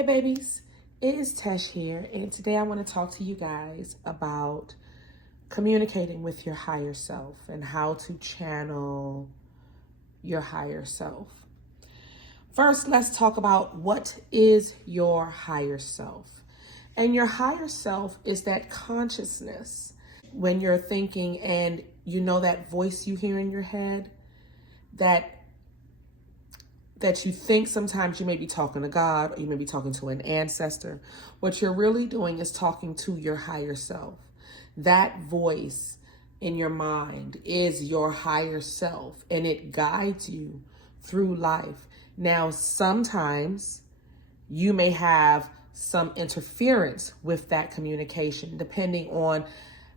Hey babies, it is Tesh here, and today I want to talk to you guys about communicating with your higher self and how to channel your higher self. First, let's talk about what is your higher self. And your higher self is that consciousness when you're thinking and you know that voice you hear in your head that you think sometimes you may be talking to God or you may be talking to an ancestor. What you're really doing is talking to your higher self. That voice in your mind is your higher self, and it guides you through life. Now, sometimes you may have some interference with that communication, depending on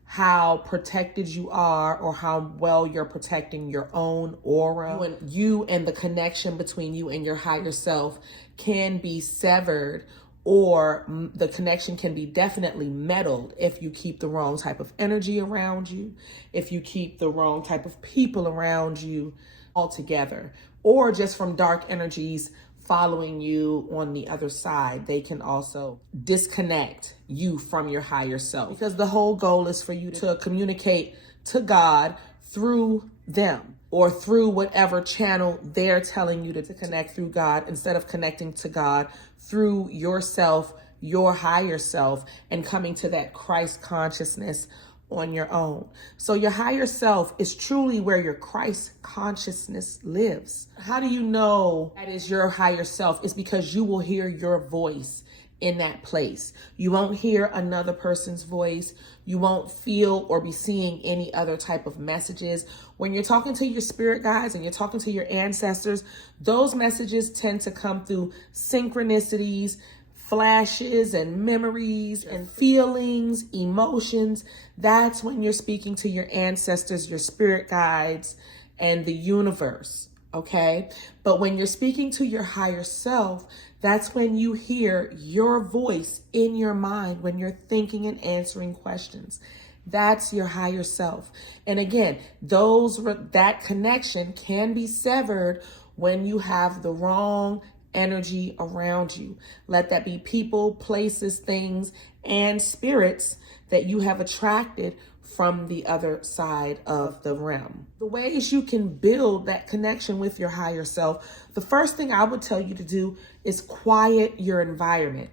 how protected you are or how well you're protecting your own aura. You and the connection between you and your higher self can be severed, or the connection can be definitely meddled if you keep the wrong type of energy around you, if you keep the wrong type of people around you altogether, or just from dark energies following you on the other side. They can also disconnect you from your higher self, because the whole goal is for you to communicate to God through them or through whatever channel they're telling you to connect through God, instead of connecting to God through yourself, your higher self, and coming to that Christ consciousness on your own. So your higher self is truly where your Christ consciousness lives. How do you know that is your higher self? It's because you will hear your voice in that place. You won't hear another person's voice. You won't feel or be seeing any other type of messages. When you're talking to your spirit guides and you're talking to your ancestors, those messages tend to come through synchronicities, flashes and memories and feelings, emotions. That's when you're speaking to your ancestors, your spirit guides, and the universe, okay? But when you're speaking to your higher self, that's when you hear your voice in your mind when you're thinking and answering questions. That's your higher self. And again, that connection can be severed when you have the wrong energy around you. Let that be people, places, things, and spirits that you have attracted from the other side of the realm. The ways you can build that connection with your higher self, the first thing I would tell you to do is quiet your environment.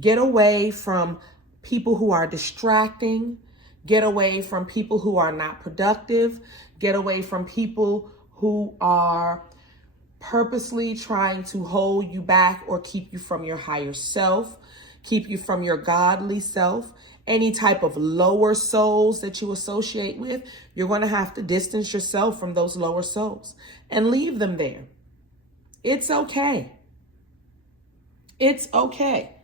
Get away from people who are distracting. Get away from people who are not productive. Get away from people who are purposely trying to hold you back or keep you from your higher self, keep you from your godly self. Any type of lower souls that you associate with, you're going to have to distance yourself from those lower souls and leave them there. It's okay. It's okay.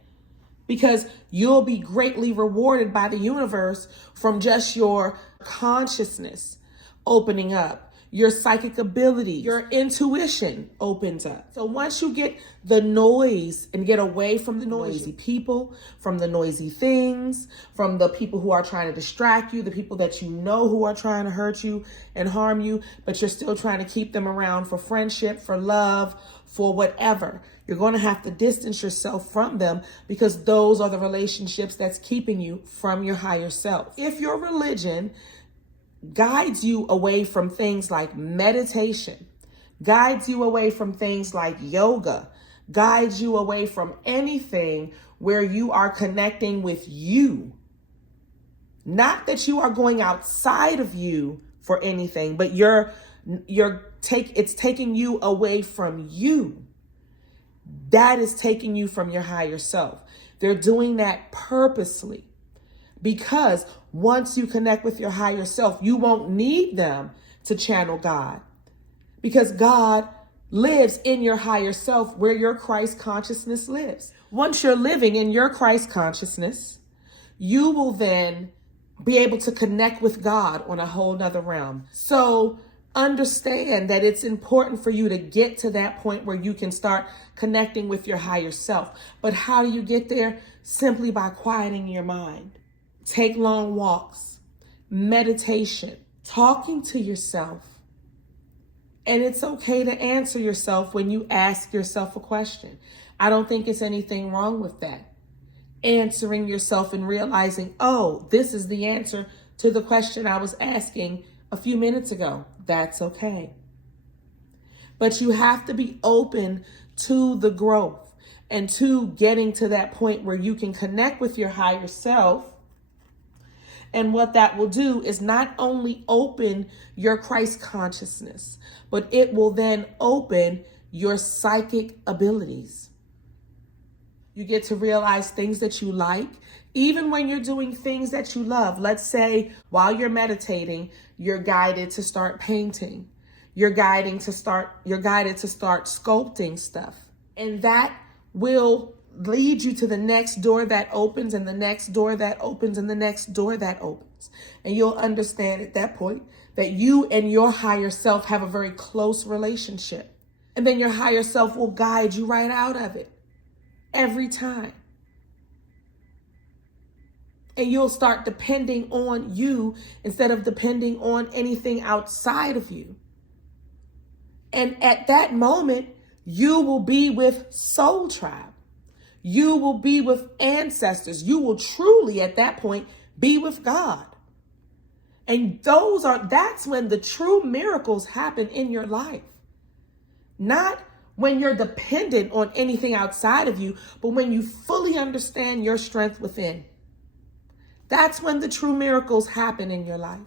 Because you'll be greatly rewarded by the universe from just your consciousness opening up. Your psychic ability, your intuition opens up. So once you get the noise and get away from the noisy people, from the noisy things, from the people who are trying to distract you, the people that you know who are trying to hurt you and harm you, but you're still trying to keep them around for friendship, for love, for whatever, you're going to have to distance yourself from them, because those are the relationships that's keeping you from your higher self. If your religion guides you away from things like meditation, guides you away from things like yoga, guides you away from anything where you are connecting with you, not that you are going outside of you for anything, but it's taking you away from you. That is taking you from your higher self. They're doing that purposely, because once you connect with your higher self, you won't need them to channel God, because God lives in your higher self where your Christ consciousness lives. Once you're living in your Christ consciousness, you will then be able to connect with God on a whole nother realm. So understand that it's important for you to get to that point where you can start connecting with your higher self. But how do you get there? Simply by quieting your mind. Take long walks, meditation, talking to yourself And it's okay to answer yourself when you ask yourself a question. I don't think it's anything wrong with that. Answering yourself and realizing, oh, this is the answer to the question I was asking a few minutes ago. That's okay. But you have to be open to the growth and to getting to that point where you can connect with your higher self. And what that will do is not only open your Christ consciousness, but it will then open your psychic abilities. You get to realize things that you like, even when you're doing things that you love. Let's say while you're meditating, you're guided to start painting. You're guided to start sculpting stuff. And that will lead you to the next door that opens, and the next door that opens, and the next door that opens. And you'll understand at that point that you and your higher self have a very close relationship. And then your higher self will guide you right out of it every time. And you'll start depending on you instead of depending on anything outside of you. And at that moment, you will be with Soul Tribe. You will be with ancestors. You will truly, at that point, be with God. And that's when the true miracles happen in your life. Not when you're dependent on anything outside of you, but when you fully understand your strength within. That's when the true miracles happen in your life.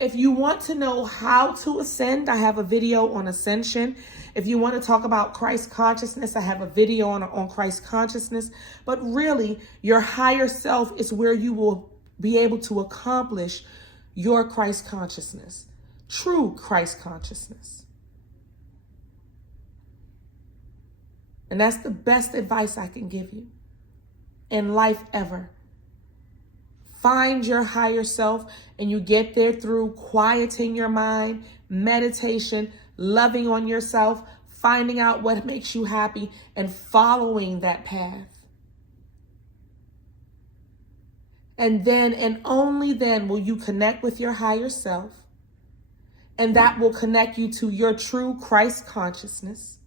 If you want to know how to ascend, I have a video on ascension. If you want to talk about Christ consciousness, I have a video on Christ consciousness. But really, your higher self is where you will be able to accomplish your Christ consciousness, true Christ consciousness. And that's the best advice I can give you in life ever. Find your higher self, and you get there through quieting your mind, meditation, loving on yourself, finding out what makes you happy, and following that path. And then and only then will you connect with your higher self, and that will connect you to your true Christ consciousness.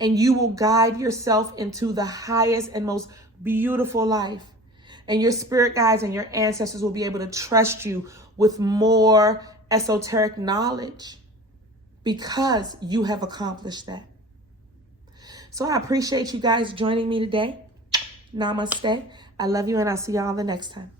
And you will guide yourself into the highest and most beautiful life. And your spirit guides and your ancestors will be able to trust you with more esoteric knowledge because you have accomplished that. So I appreciate you guys joining me today. Namaste. I love you, and I'll see y'all the next time.